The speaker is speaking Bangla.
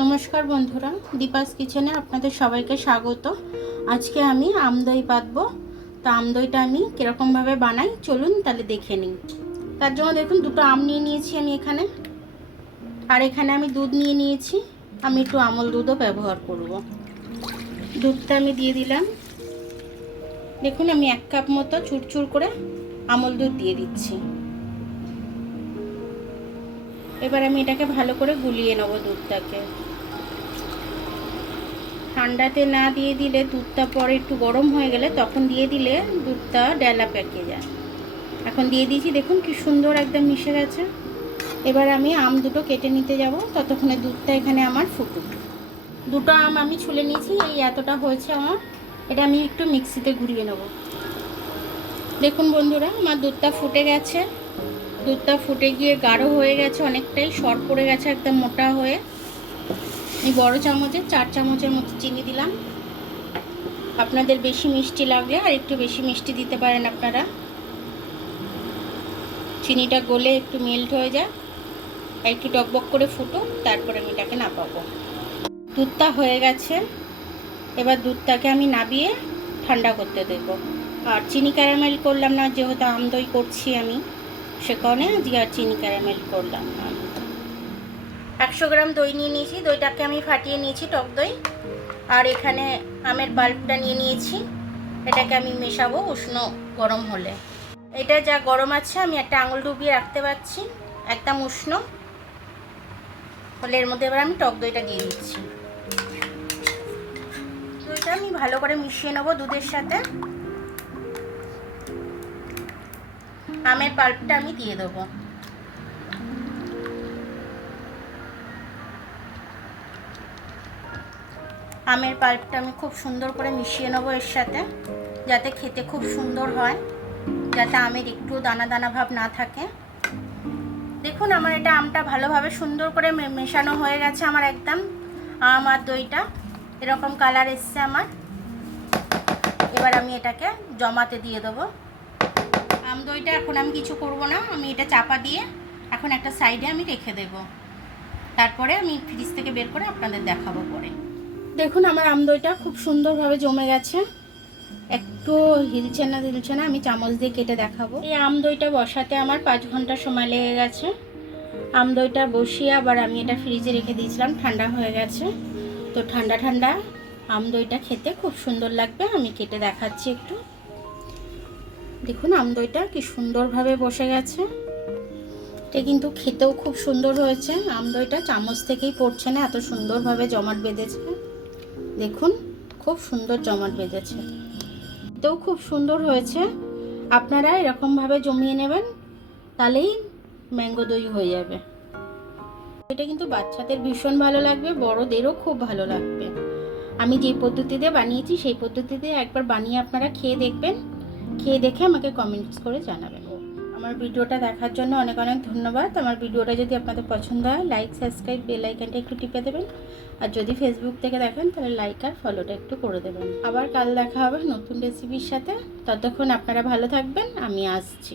নমস্কার বন্ধুরা, দীপাস কিচেনে আপনাদের সবাইকে স্বাগত। আজকে আমি আমদই পাতবো। তো আমদইটা আমি কীরকমভাবে বানাই চলুন তাহলে দেখে নিই। তার জন্য দেখুন দুটো আম নিয়ে নিয়েছি আমি এখানে, আর এখানে আমি দুধ নিয়ে নিয়েছি। আমি একটু আমল দুধও ব্যবহার করব। দুধটা আমি দিয়ে দিলাম। দেখুন আমি 1 কাপ মতো চুরচুর করে আমল দুধ দিয়ে দিচ্ছি। এবার আমি এটাকে ভালো করে গুলিয়ে নেব দুধটাকে। ঠান্ডাতে না দিয়ে দিলে দুধটা পরে একটু গরম হয়ে গেলে তখন দিয়ে দিলে দুধটা ডেলা পেকে যায়। এখন দিয়ে দিয়েছি, দেখুন কি সুন্দর একদম মিশে গেছে। এবার আমি আম দুটো কেটে নিতে যাব, ততক্ষণে দুধটা এখানে আমার ফুটুক। দুটো আম আমি ছুলে নিয়েছি, এই এতটা হয়েছে আমার। এটা আমি একটু মিক্সিতে ঘুরিয়ে নেব। দেখুন বন্ধুরা, আমার দুধটা ফুটে গেছে। দুধটা ফুটে গিয়ে গাঢ় হয়ে গেছে, অনেকটাই সর পড়ে গেছে একদম মোটা হয়ে। এই বড় চামচে 4 চামচের মতো চিনি দিলাম। আপনাদের বেশি মিষ্টি লাগলে আর একটু বেশি মিষ্টি দিতে পারেন আপনারা। চিনিটা গলে একটু মেল্ট হয়ে যায়, একটু টকবক করে ফুটুক, তারপরে আমি এটাকে নামাবো। দুধটা হয়ে গেছে। এবার দুধটাকে আমি নামিয়ে ঠান্ডা করতে দেব। আর চিনি ক্যারামেল করলাম না, যেহেতু আমদই করছি আমি, সে কারণে আজকে আর চিনি ক্যারামেল করলাম না। 100 গ্রাম দই নিয়ে নিয়েছি। দইটাকে আমি ফাটিয়ে নিয়েছি, টক দই। আর এখানে আমের পাল্পটা নিয়ে নিয়েছি। এটাকে আমি মেশাবো উষ্ণ গরম হলে। এটা যা গরম আছে আমি একটা আঙুল ডুবিয়ে রাখতে পারছি, একদম উষ্ণ হলে এর মধ্যে এবার আমি টক দইটা দিয়ে দিচ্ছি। দইটা আমি ভালো করে মিশিয়ে নেবো দুধের সাথে। আমের পাল্পটা আমি দিয়ে দেবো। আমের পাল্পটা আমি খুব সুন্দর করে মিশিয়ে নেবো এর সাথে, যাতে খেতে খুব সুন্দর হয়, যাতে আমের একটু দানা দানা ভাব না থাকে। দেখুন আমার এটা আমটা ভালোভাবে সুন্দর করে মেশানো হয়ে গেছে আমার একদম। আম আর দইটা এরকম কালার এসছে আমার। এবার আমি এটাকে জমাতে দিয়ে দেবো। আম দইটা এখন আমি কিছু করব না, আমি এটা চাপা দিয়ে এখন একটা সাইডে আমি রেখে দেব। তারপরে আমি ফ্রিজ থেকে বের করে আপনাদের দেখাবো পরে। দেখুন আমার আম দইটা খুব সুন্দরভাবে জমে গেছে, একটু হিলছে না, আমি চামচ দিয়ে কেটে দেখাবো। এই আম দইটা বসাতে আমার 5 ঘন্টা সময় লেগে গেছে। আম দইটা বসিয়ে আবার আমি এটা ফ্রিজে রেখে দিয়েছিলাম, ঠান্ডা হয়ে গেছে। তো ঠান্ডা ঠান্ডা আম দইটা খেতে খুব সুন্দর লাগবে। আমি কেটে দেখাচ্ছি একটু। দেখুন আম দইটা কি সুন্দরভাবে বসে গেছে। এটা কিন্তু খেতেও খুব সুন্দর হয়েছে। আম দইটা চামচ থেকেই পড়ছে না, এত সুন্দরভাবে জমাট বেঁধেছে। দেখুন খুব সুন্দর জমাট বেঁধেছে, এতেও খুব সুন্দর হয়েছে। আপনারা এরকমভাবে জমিয়ে নেবেন, তাহলেই ম্যাঙ্গো দই হয়ে যাবে। এটা কিন্তু বাচ্চাদের ভীষণ ভালো লাগবে, বড়দেরও খুব ভালো লাগবে। আমি যে পদ্ধতিতে বানিয়েছি সেই পদ্ধতিতে একবার বানিয়ে আপনারা খেয়ে দেখবেন। খেয়ে দেখে আমাকে কমেন্টস করে জানাবেন। আমার ভিডিওটা দেখার জন্য অনেক অনেক ধন্যবাদ। আমার ভিডিওটা যদি আপনাদের পছন্দ হয় লাইক, সাবস্ক্রাইব, বেল আইকনটা একটু টিপে দেবেন। আর যদি ফেসবুক থেকে দেখেন তাহলে লাইক আর ফলোটা একটু করে দেবেন। আবার কাল দেখা হবে নতুন রেসিপির সাথে। ততক্ষণ আপনারা ভালো থাকবেন, আমি আসছি।